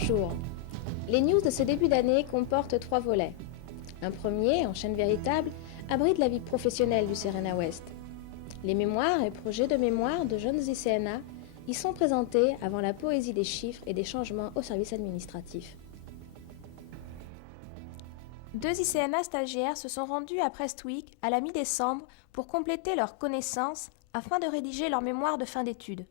Bonjour. Les news de ce début d'année comportent 3 volets. Un premier, en chaîne véritable, abrite la vie professionnelle du CERENA Ouest. Les mémoires et projets de mémoire de jeunes ICNA y sont présentés avant la poésie des chiffres et des changements au service administratif. 2 ICNA stagiaires se sont rendus à Prestwick à la mi-décembre pour compléter leurs connaissances afin de rédiger leur mémoire de fin d'études.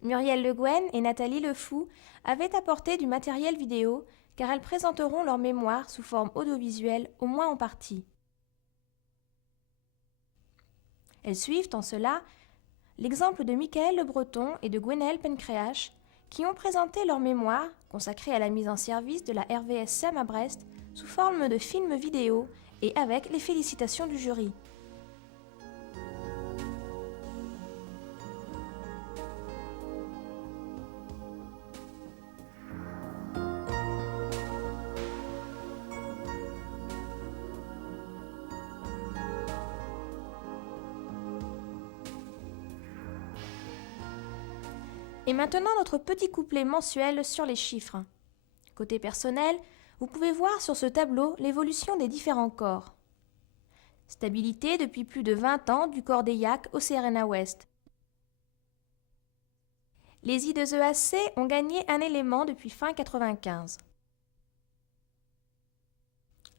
Muriel Le Guen et Nathalie Le Fou avaient apporté du matériel vidéo car elles présenteront leur mémoire sous forme audiovisuelle au moins en partie. Elles suivent en cela l'exemple de Michael Le Breton et de Gwenaëlle Pencréache qui ont présenté leur mémoire consacrée à la mise en service de la RVSM à Brest sous forme de film vidéo et avec les félicitations du jury. Et maintenant notre petit couplet mensuel sur les chiffres. Côté personnel, vous pouvez voir sur ce tableau l'évolution des différents corps. Stabilité depuis plus de 20 ans du corps des YAC au CERENA Ouest. Les I2EAC ont gagné un élément depuis fin 95.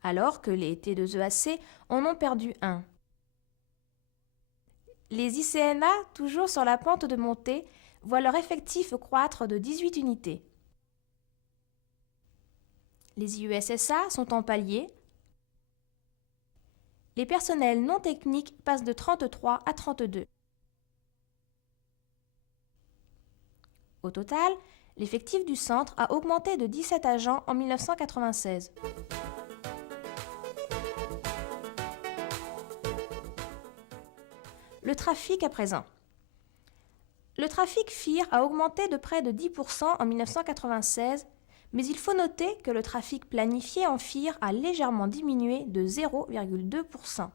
Alors que les T2EAC en ont perdu un. Les ICNA, toujours sur la pente de montée, voient leur effectif croître de 18 unités. Les IUSSA sont en palier. Les personnels non techniques passent de 33 à 32. Au total, l'effectif du centre a augmenté de 17 agents en 1996. Le trafic à présent. Le trafic FIR a augmenté de près de 10% en 1996, mais il faut noter que le trafic planifié en FIR a légèrement diminué de 0,2%.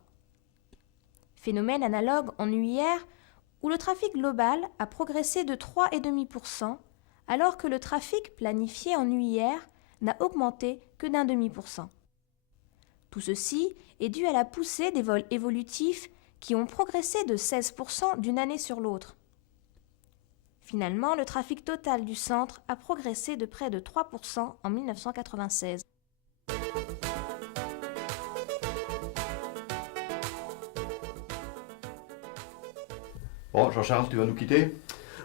Phénomène analogue en UIR, où le trafic global a progressé de 3,5%, alors que le trafic planifié en UIR n'a augmenté que d'1,5%. Tout ceci est dû à la poussée des vols évolutifs qui ont progressé de 16% d'une année sur l'autre. Finalement, le trafic total du centre a progressé de près de 3% en 1996. Bon, Jean-Charles, tu vas nous quitter?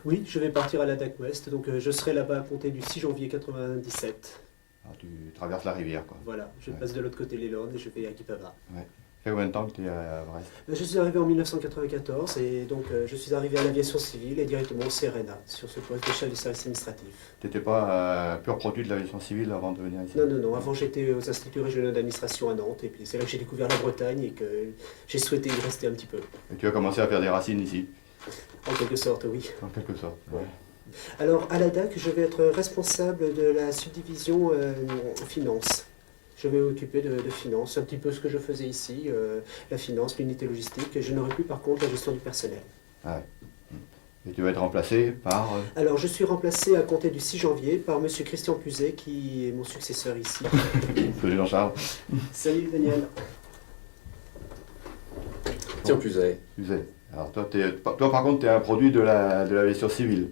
Oui, je vais partir à la DAC Ouest, donc je serai là-bas à compter du 6 janvier 97. Alors, tu traverses la rivière, quoi. Voilà, je passe de l'autre côté les Landes et je vais à Guipavras. Ouais. Ça fait combien de temps que tu es à Brest? Je suis arrivé en 1994 et donc je suis arrivé à l'aviation civile et directement au CERENA sur ce poste de chef de service administratif. Tu n'étais pas pur produit de l'aviation civile avant de venir ici? Non. Avant j'étais aux instituts régionaux d'administration à Nantes et puis c'est là que j'ai découvert la Bretagne et que j'ai souhaité y rester un petit peu. Et tu as commencé à faire des racines ici? En quelque sorte, oui. En quelque sorte. Ouais. Alors à la DAC, je vais être responsable de la subdivision finance. Je vais m'occuper de finance, un petit peu ce que je faisais ici, la finance, l'unité logistique. Je n'aurai plus par contre la gestion du personnel. Ah ouais. Et tu vas être remplacé par... Alors je suis remplacé à compter du 6 janvier par M. Christian Puzet, qui est mon successeur ici. Salut Jean-Charles. Salut Daniel. Tiens, Puzet. Puzet. Alors toi, par contre, tu es un produit de l'aviation civile.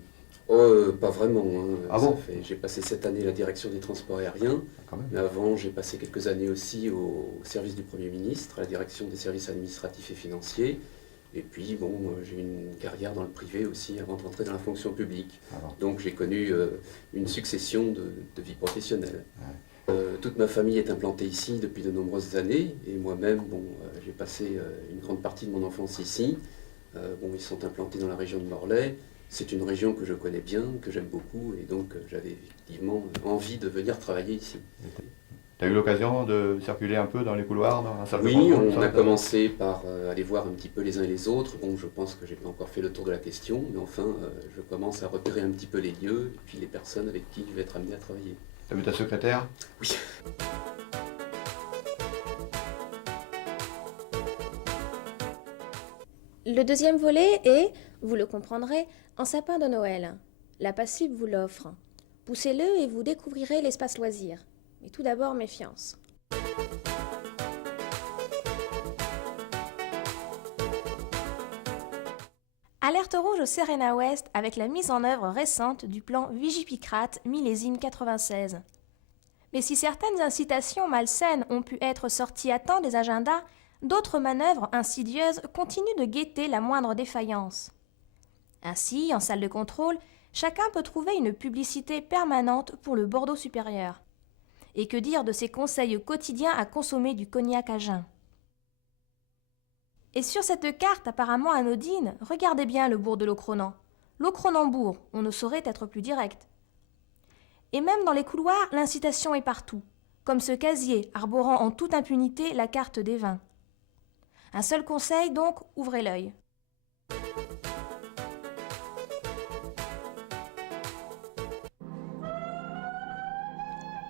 Oh, pas vraiment. Hein. Ah bon? J'ai passé cette année la direction des transports aériens. Quand même. Mais avant, j'ai passé quelques années aussi au service du Premier ministre, à la direction des services administratifs et financiers. Et puis, bon, j'ai eu une carrière dans le privé aussi avant de rentrer dans la fonction publique. Ah bon. Donc, j'ai connu une succession de vies professionnelles. Ouais. Toute ma famille est implantée ici depuis de nombreuses années. Et moi-même, bon, j'ai passé une grande partie de mon enfance ici. Bon, ils sont implantés dans la région de Morlaix. C'est une région que je connais bien, que j'aime beaucoup, et donc j'avais effectivement envie de venir travailler ici. Tu as eu l'occasion de circuler un peu dans les couloirs, dans la salle de Oui, rencontre, on a commencé par aller voir un petit peu les uns et les autres. Bon, je pense que j'ai pas encore fait le tour de la question, mais enfin, je commence à repérer un petit peu les lieux, et puis les personnes avec qui je vais être amené à travailler. Tu as vu ta secrétaire? Oui. Le deuxième volet est, vous le comprendrez, en sapin de Noël. La passive vous l'offre. Poussez-le et vous découvrirez l'espace loisir. Mais tout d'abord, méfiance. Alerte rouge au Serena West avec la mise en œuvre récente du plan Vigipicrate millésime 96. Mais si certaines incitations malsaines ont pu être sorties à temps des agendas, d'autres manœuvres insidieuses continuent de guetter la moindre défaillance. Ainsi, en salle de contrôle, chacun peut trouver une publicité permanente pour le Bordeaux supérieur. Et que dire de ses conseils quotidiens à consommer du cognac à jeun? Et sur cette carte apparemment anodine, regardez bien le bourg de Locronan. Locronan-bourg, on ne saurait être plus direct. Et même dans les couloirs, l'incitation est partout, comme ce casier arborant en toute impunité la carte des vins. Un seul conseil donc, ouvrez l'œil.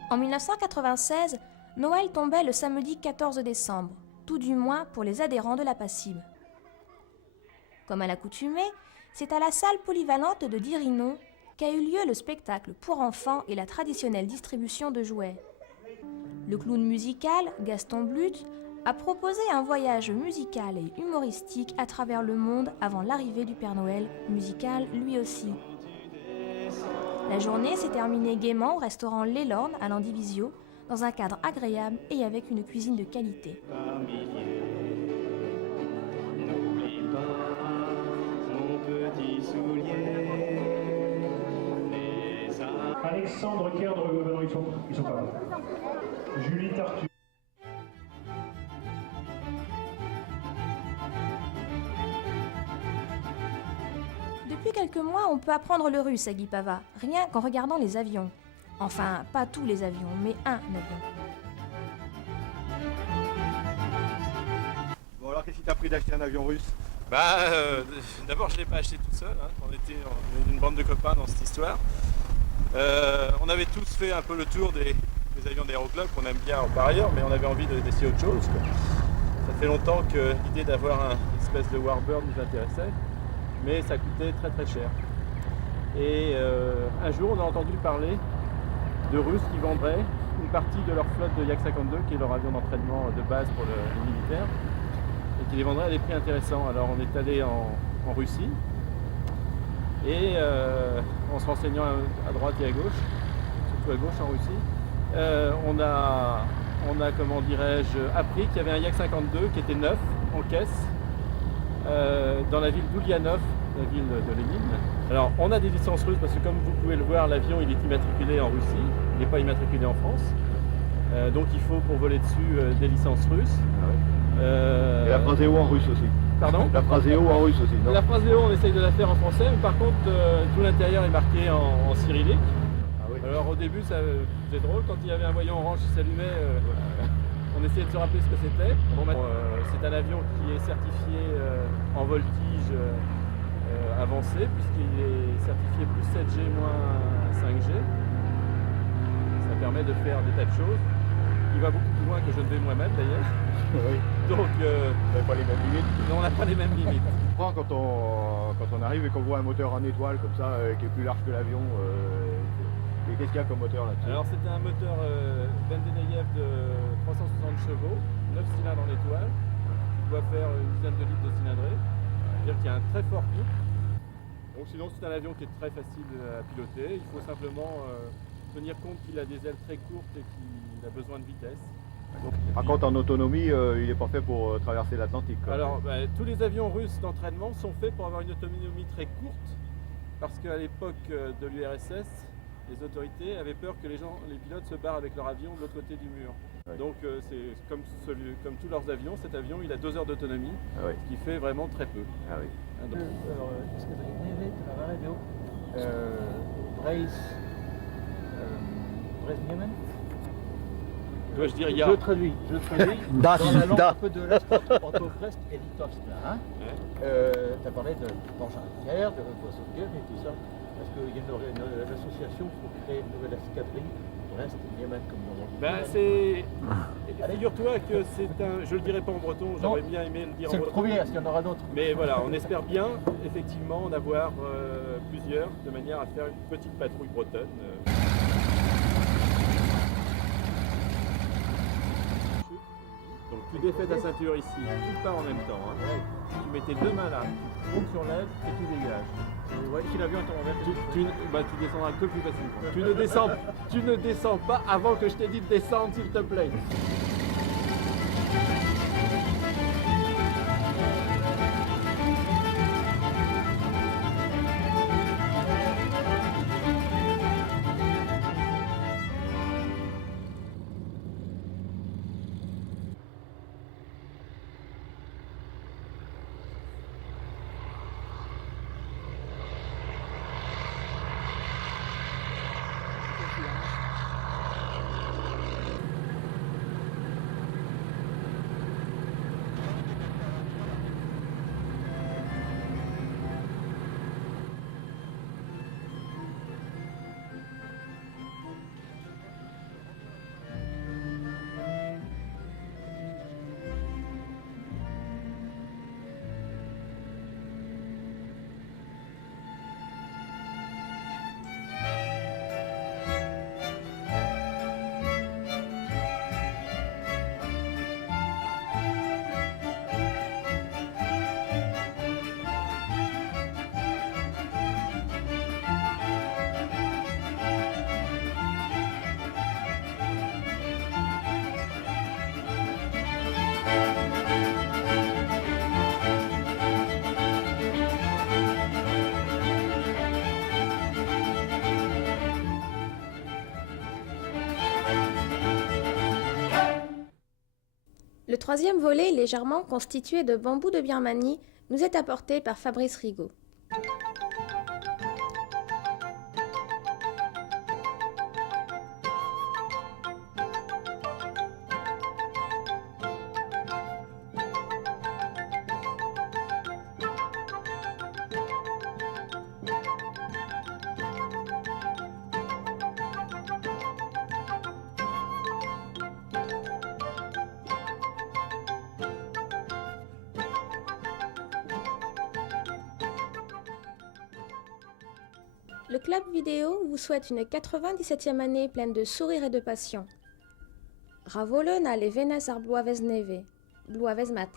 En 1996, Noël tombait le samedi 14 décembre, tout du moins pour les adhérents de la Passible. Comme à l'accoutumée, c'est à la salle polyvalente de Dirinon qu'a eu lieu le spectacle pour enfants et la traditionnelle distribution de jouets. Le clown musical, Gaston Blut, a proposé un voyage musical et humoristique à travers le monde avant l'arrivée du Père Noël, musical lui aussi. La journée s'est terminée gaiement au restaurant L'Élorne à Landivisio, dans un cadre agréable et avec une cuisine de qualité. Alexandre Kerr de Gouvernement, ils sont pas là. Julie Tartu. Depuis quelques mois, on peut apprendre le russe à Guy Pava, rien qu'en regardant les avions. Enfin, pas tous les avions, mais un avion. Bon alors qu'est-ce qui t'a pris d'acheter un avion russe? D'abord, je ne l'ai pas acheté tout seul. On est une bande de copains dans cette histoire. On avait tous fait un peu le tour des avions d'Aéroclub qu'on aime bien par ailleurs, mais on avait envie d'essayer autre chose, quoi. Ça fait longtemps que l'idée d'avoir une espèce de Warbird nous intéressait, mais ça coûtait très très cher. Et un jour, on a entendu parler de Russes qui vendraient une partie de leur flotte de Yak-52, qui est leur avion d'entraînement de base pour les militaires, et qui les vendraient à des prix intéressants. Alors on est allé en Russie, et en se renseignant à droite et à gauche, surtout à gauche en Russie, on a comment dirais-je, appris qu'il y avait un Yak-52 qui était neuf, en caisse, dans la ville d'Ulyanov, la ville de Lénine. Alors on a des licences russes parce que comme vous pouvez le voir, l'avion il est immatriculé en Russie, il n'est pas immatriculé en France. Donc il faut pour voler dessus des licences russes. Et la phrase EO en russe aussi. Pardon? La phrase EO en russe aussi, non? La phrase EO on essaye de la faire en français, mais par contre tout l'intérieur est marqué en cyrillique. Ah oui. Alors au début ça faisait drôle, quand il y avait un voyant orange qui s'allumait, on essayait de se rappeler ce que c'était. C'est un avion qui est certifié en voltige avancé, puisqu'il est certifié plus 7G moins 5G. Ça permet de faire des tas de choses. Il va beaucoup plus loin que je ne vais moi-même d'ailleurs. Oui. Donc On n'a pas les mêmes limites. on n'a pas les mêmes limites. Quand on arrive et qu'on voit un moteur en étoile comme ça, qui est plus large que l'avion, et qu'est-ce qu'il y a comme moteur là-dessus? Alors c'était un moteur Bendeneyev de 360 chevaux, 9 cylindres en étoile, qui doit faire une dizaine de litres de cylindrée. C'est-à-dire qu'il y a un très fort couple. Donc sinon c'est un avion qui est très facile à piloter. Il faut simplement tenir compte qu'il a des ailes très courtes et qu'il a besoin de vitesse. Donc, Par contre en autonomie, il n'est pas fait pour traverser l'Atlantique. alors tous les avions russes d'entraînement sont faits pour avoir une autonomie très courte, parce qu'à l'époque de l'URSS, les autorités avaient peur que les pilotes se barrent avec leur avion de l'autre côté du mur. Ouais. Donc c'est comme tous leurs avions, cet avion il a 2 heures d'autonomie, Ah oui. ce qui fait vraiment très peu. Ah oui. Donc, dois-je dire, il y a... Je traduis. Dans la langue un peu de l'Est, Orthovrest et Litovsk, là. Tu as parlé d'engins de guerre, de poissons de guerre et tout ça. Est-ce qu'il y a une association pour créer une nouvelle escadrille Brest et Niemen comme on dit? Figure-toi que c'est un... Je le dirai pas en breton, j'aurais bien aimé le dire en C'est le breton. premier, est-ce qu'il y en aura d'autres? Mais voilà, on espère bien, effectivement, en avoir plusieurs, de manière à faire une petite patrouille bretonne. tu défais ta ceinture ici, tout part en même temps. Hein. Tu mets tes deux mains là, tu montes sur l'aide et tu dégages. Ouais, si l'avion est en envers, Tu descendras que plus facilement. Tu ne descends pas avant que je t'ai dit de descendre, s'il te plaît. Le troisième volet, légèrement constitué de bambou de Birmanie, nous est apporté par Fabrice Rigaud. Le club vidéo vous souhaite une 97e année pleine de sourires et de passion. Ravolen a les venas ar bloavez neve, bloavez mat.